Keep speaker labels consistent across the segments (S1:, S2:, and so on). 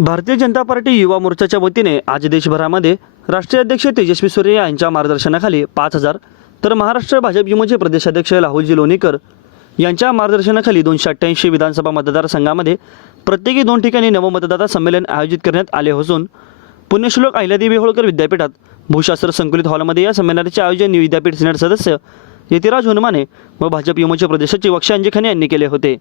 S1: Bharatiya Janata party युवा मोर्चाच्या वतीने आज देशभरामध्ये राष्ट्रीय अध्यक्ष तेजस्वी सूर्य यांच्या मार्गदर्शनाखाली पाच हजार तर महाराष्ट्र भाजप युमोचे प्रदेशाध्यक्ष राहुलजी लोणीकर यांच्या मार्गदर्शनाखाली दोनशे अठ्ठ्याऐंशी विधानसभा मतदारसंघामध्ये प्रत्येकी दोन ठिकाणी नवमतदाता संमेलन आयोजित करण्यात आले असून पुण्यश्लोक अहिल्यादेवी होळकर विद्यापीठात भूशास्त्र संकुलित हॉलमध्ये या संमेलनाचे आयोजन विद्यापीठ सिनेट सदस्य यतिराज हनुमाने व भाजप युमोचे प्रदेशाचे वक्ष खने यांनी केले होते.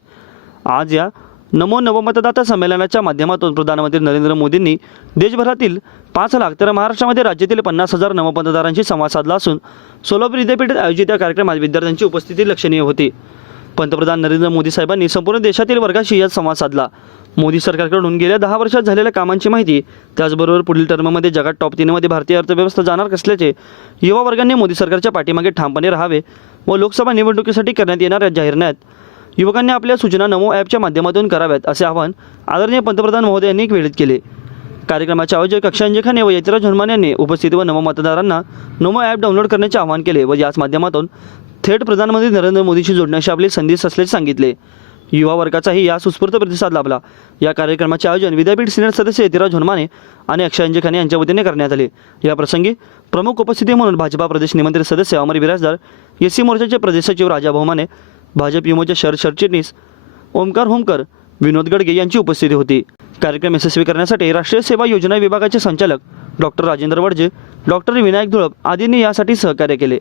S1: आज या नमो नवमतदाता संमेलनाच्या माध्यमातून प्रधानमंत्री नरेंद्र मोदींनी देशभरातील पाच लाख तर महाराष्ट्रामध्ये राज्यातील पन्नास हजार नवमतदारांशी संवाद साधला असून सोलापूर विद्यापीठात आयोजित या कार्यक्रमात विद्यार्थ्यांची उपस्थिती लक्षणीय होती. पंतप्रधान नरेंद्र मोदी साहेबांनी संपूर्ण देशातील वर्गाशी यात संवाद साधला. मोदी सरकारकडून गेल्या दहा वर्षात झालेल्या कामांची माहिती त्याचबरोबर पुढील टर्ममध्ये जगात टॉप तीनमध्ये भारतीय अर्थव्यवस्था जाणार असल्याचे युवा वर्गांनी मोदी सरकारच्या पाठीमागे ठामपणे राहावे व लोकसभा निवडणुकीसाठी करण्यात येणाऱ्या जाहीरनात युवकांनी आपल्या सूचना नमो ॲपच्या माध्यमातून कराव्यात असे आवाहन आदरणीय पंतप्रधान महोदयांनी वेळेत केले. कार्यक्रमाचे आयोजक अक्षय खाने व यतिराज हनुमान यांनी उपस्थित व नवमतदारांना नमो ॲप डाउनलोड करण्याचे आवाहन केले व याच माध्यमातून थेट प्रधानमंत्री नरेंद्र मोदीशी जोडण्याची आपली संधी असल्याचे सांगितले. युवा वर्गाचाही या सुस्फूर्त प्रतिसाद लाभला. या कार्यक्रमाचे आयोजन विद्यापीठ सिनेट सदस्य यतिराज हनुमाने आणि अक्षय खाने यांच्या वतीने करण्यात आले. या प्रसंगी प्रमुख उपस्थिती म्हणून भाजपा प्रदेश निमंत्रित सदस्य अमर बिराजदार एस सी मोर्चाचे प्रदेश सचिव राजा बहुमाने भाजप युमोचे शहर सरचिटणीस ओमकार होमकर विनोद गडगे यांची उपस्थिती होती. कार्यक्रम यशस्वी करण्यासाठी राष्ट्रीय सेवा योजना विभागाचे संचालक डॉक्टर राजेंद्र वडजे डॉक्टर विनायक धुळप आदींनी यासाठी सहकार्य केले.